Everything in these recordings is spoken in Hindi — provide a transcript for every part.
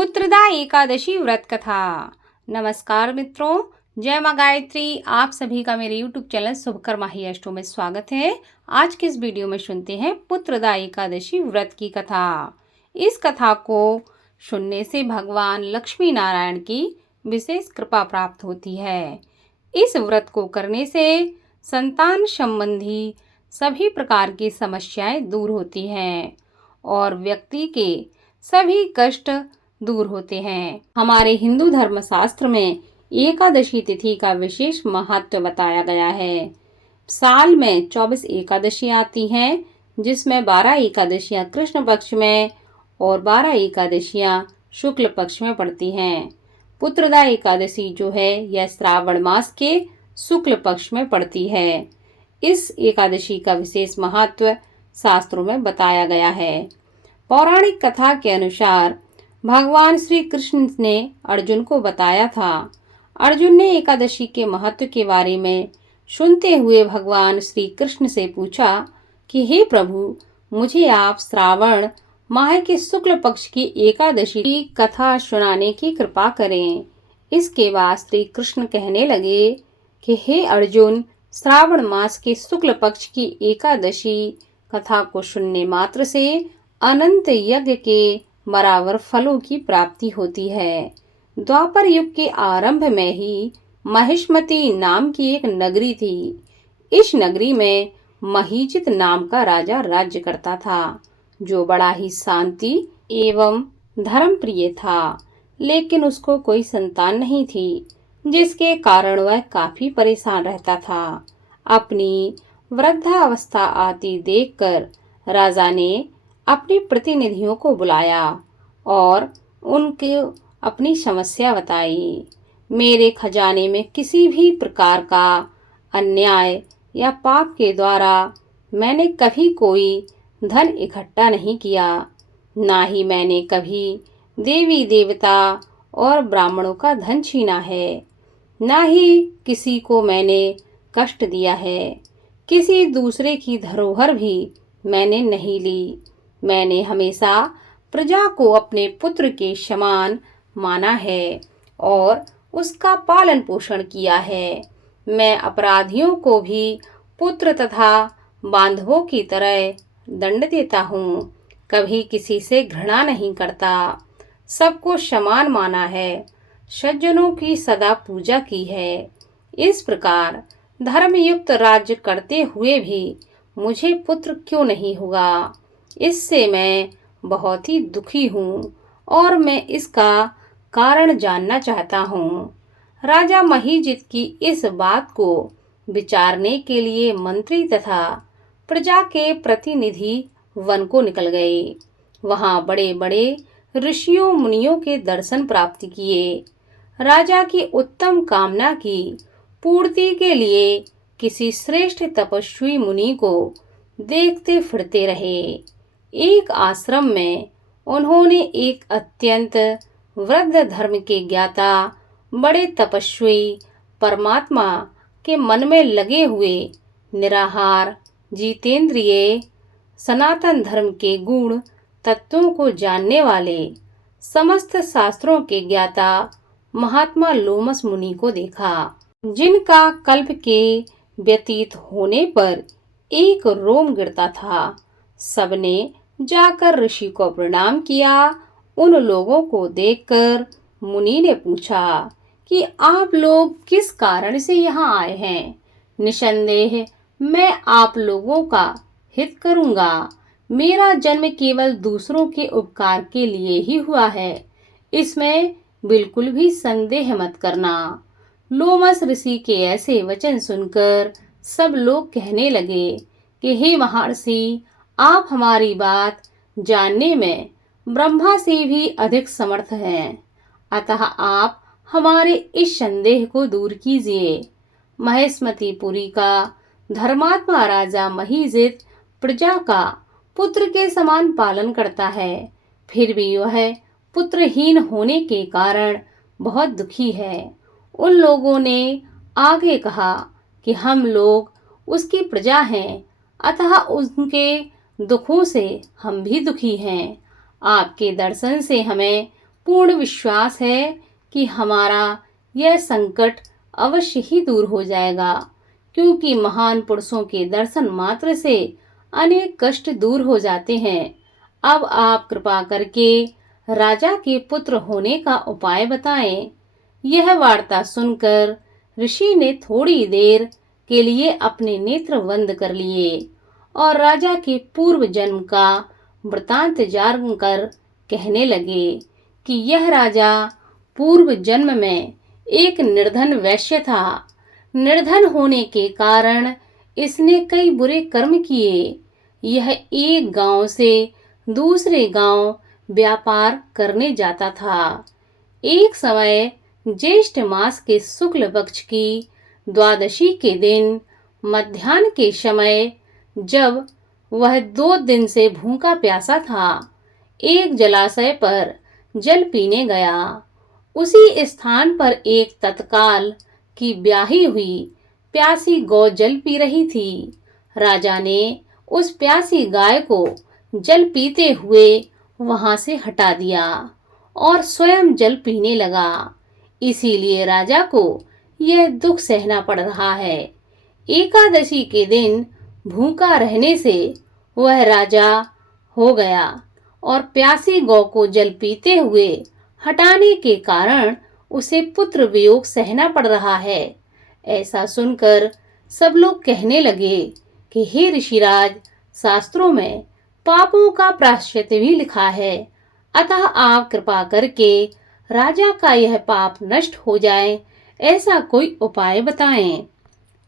पुत्रदा एकादशी व्रत कथा। नमस्कार मित्रों, जय मां गायत्री। आप सभी का मेरे YouTube चैनल शुभकर्मा ही अष्टों में स्वागत है। आज के इस वीडियो में सुनते हैं पुत्रदा एकादशी व्रत की कथा। इस कथा को सुनने से भगवान लक्ष्मी नारायण की विशेष कृपा प्राप्त होती है। इस व्रत को करने से संतान संबंधी सभी प्रकार की समस्याएं दूर होती हैं और व्यक्ति के सभी कष्ट दूर होते हैं। हमारे हिंदू धर्म शास्त्र में एकादशी तिथि का विशेष महत्व बताया गया है। साल में 24 एकादशी आती हैं, जिसमें 12 एकादशियां कृष्ण पक्ष में और 12 एकादशियां शुक्ल पक्ष में पड़ती हैं। पुत्रदा एकादशी जो है यह श्रावण मास के शुक्ल पक्ष में पड़ती है। इस एकादशी का विशेष महत्व शास्त्रों में बताया गया है। पौराणिक कथा के अनुसार भगवान श्री कृष्ण ने अर्जुन को बताया था। अर्जुन ने एकादशी के महत्व के बारे में सुनते हुए भगवान श्री कृष्ण से पूछा कि हे प्रभु, मुझे आप श्रावण माह के शुक्ल पक्ष की एकादशी की कथा सुनाने की कृपा करें। इसके बाद श्री कृष्ण कहने लगे कि हे अर्जुन, श्रावण मास के शुक्ल पक्ष की एकादशी कथा को सुनने मात्र से अनंत यज्ञ के बराबर फलों की प्राप्ति होती है। द्वापर युग के आरंभ में ही महिष्मती नाम की एक नगरी थी। इस नगरी में महीजित नाम का राजा राज्य करता था, जो बड़ा ही शांति एवं धर्म प्रिय था। लेकिन उसको कोई संतान नहीं थी, जिसके कारण वह काफी परेशान रहता था। अपनी वृद्धावस्था आती देखकर राजा ने अपने प्रतिनिधियों को बुलाया और उनके अपनी समस्या बताई। मेरे खजाने में किसी भी प्रकार का अन्याय या पाप के द्वारा मैंने कभी कोई धन इकट्ठा नहीं किया, ना ही मैंने कभी देवी देवता और ब्राह्मणों का धन छीना है, ना ही किसी को मैंने कष्ट दिया है। किसी दूसरे की धरोहर भी मैंने नहीं ली। मैंने हमेशा प्रजा को अपने पुत्र के समान माना है और उसका पालन पोषण किया है। मैं अपराधियों को भी पुत्र तथा बांधवों की तरह दंड देता हूँ। कभी किसी से घृणा नहीं करता, सबको समान माना है, सज्जनों की सदा पूजा की है। इस प्रकार धर्मयुक्त राज्य करते हुए भी मुझे पुत्र क्यों नहीं हुआ, इससे मैं बहुत ही दुखी हूँ और मैं इसका कारण जानना चाहता हूँ। राजा महीजित की इस बात को विचारने के लिए मंत्री तथा प्रजा के प्रतिनिधि वन को निकल गए। वहां बड़े बड़े ऋषियों मुनियों के दर्शन प्राप्त किए। राजा की उत्तम कामना की पूर्ति के लिए किसी श्रेष्ठ तपस्वी मुनि को देखते फिरते रहे। एक आश्रम में उन्होंने एक अत्यंत वृद्ध धर्म के ज्ञाता बड़े तपस्वी परमात्मा के मन में लगे हुए निराहार जितेंद्रिय सनातन धर्म के गुण तत्वों को जानने वाले समस्त शास्त्रों के ज्ञाता महात्मा लोमस मुनि को देखा, जिनका कल्प के व्यतीत होने पर एक रोम गिरता था। सबने जाकर ऋषि को प्रणाम किया। उन लोगों को देखकर मुनि ने पूछा कि आप लोग किस कारण से यहाँ आए हैं। निसंदेह मैं आप लोगों का हित करूंगा। मेरा जन्म केवल दूसरों के उपकार के लिए ही हुआ है, इसमें बिल्कुल भी संदेह मत करना। लोमस ऋषि के ऐसे वचन सुनकर सब लोग कहने लगे कि हे महर्षि, आप हमारी बात जानने में ब्रह्मा से भी अधिक समर्थ हैं, अतः आप हमारे इस संदेह को दूर कीजिए। महेशमतीपुरी का धर्मात्मा राजा महीजित प्रजा का पुत्र के समान पालन करता है, फिर भी वह पुत्रहीन होने के कारण बहुत दुखी है। उन लोगों ने आगे कहा कि हम लोग उसकी प्रजा हैं, अतः उनके दुखों से हम भी दुखी हैं। आपके दर्शन से हमें पूर्ण विश्वास है कि हमारा यह संकट अवश्य ही दूर हो जाएगा, क्योंकि महान पुरुषों के दर्शन मात्र से अनेक कष्ट दूर हो जाते हैं। अब आप कृपा करके राजा के पुत्र होने का उपाय बताएं। यह वार्ता सुनकर ऋषि ने थोड़ी देर के लिए अपने नेत्र बंद कर लिए और राजा के पूर्व जन्म का वृतांत जानकर कहने लगे कि यह राजा पूर्व जन्म में एक निर्धन वैश्य था। निर्धन होने के कारण इसने कई बुरे कर्म किए। यह एक गांव से दूसरे गांव व्यापार करने जाता था। एक समय ज्येष्ठ मास के शुक्ल पक्ष की द्वादशी के दिन मध्याह्न के समय, जब वह 2 दिन से भूखा प्यासा था, एक जलाशय पर जल पीने गया। उसी स्थान पर एक तत्काल की ब्याही हुई प्यासी गौ जल पी रही थी। राजा ने उस प्यासी गाय को जल पीते हुए वहां से हटा दिया और स्वयं जल पीने लगा। इसीलिए राजा को यह दुख सहना पड़ रहा है। एकादशी के दिन भूखा रहने से वह राजा हो गया और प्यासी गौ को जल पीते हुए हटाने के कारण उसे पुत्र वियोग सहना पड़ रहा है। ऐसा सुनकर सब लोग कहने लगे कि हे ऋषिराज, शास्त्रों में पापों का प्रायश्चित भी लिखा है, अतः आप कृपा करके राजा का यह पाप नष्ट हो जाए, ऐसा कोई उपाय बताएं।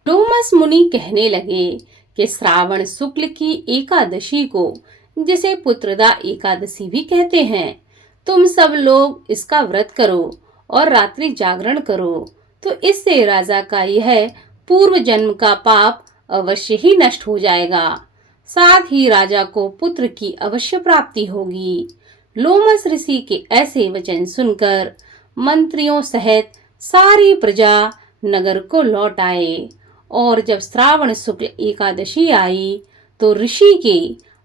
डोमस मुनि कहने लगे कि श्रावण शुक्ल की एकादशी को, जिसे पुत्रदा एकादशी भी कहते हैं, तुम सब लोग इसका व्रत करो और रात्रि जागरण करो, तो इससे राजा का यह पूर्व जन्म का पाप अवश्य ही नष्ट हो जाएगा। साथ ही राजा को पुत्र की अवश्य प्राप्ति होगी। लोमस ऋषि के ऐसे वचन सुनकर मंत्रियों सहित सारी प्रजा नगर को लौट आए और जब श्रावण शुक्ल एकादशी आई तो ऋषि के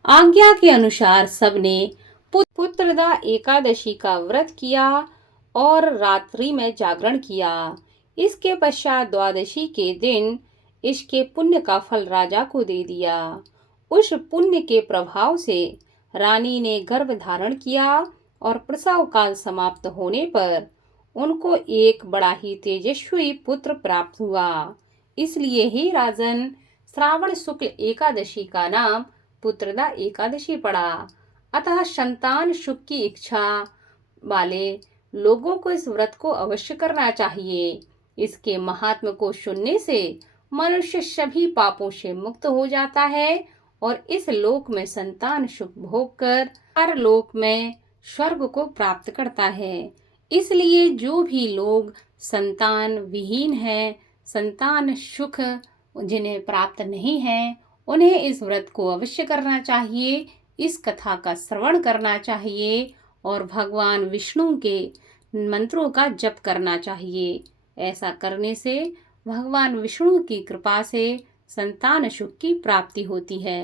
आज्ञा के अनुसार सबने पुत्रदा एकादशी का व्रत किया और रात्रि में जागरण किया। इसके पश्चात द्वादशी के दिन इसके पुण्य का फल राजा को दे दिया। उस पुण्य के प्रभाव से रानी ने गर्भ धारण किया और प्रसव काल समाप्त होने पर उनको एक बड़ा ही तेजस्वी पुत्र प्राप्त हुआ। इसलिए ही राजन, श्रावण शुक्ल एकादशी का नाम पुत्रदा एकादशी पड़ा। अतः संतान सुख की इच्छा वाले लोगों को इस व्रत को अवश्य करना चाहिए। इसके महात्म को सुनने से मनुष्य सभी पापों से मुक्त हो जाता है और इस लोक में संतान सुख भोग कर परलोक में स्वर्ग को प्राप्त करता है। इसलिए जो भी लोग संतान विहीन हैं, संतान सुख जिन्हें प्राप्त नहीं है, उन्हें इस व्रत को अवश्य करना चाहिए। इस कथा का श्रवण करना चाहिए और भगवान विष्णु के मंत्रों का जप करना चाहिए। ऐसा करने से भगवान विष्णु की कृपा से संतान सुख की प्राप्ति होती है।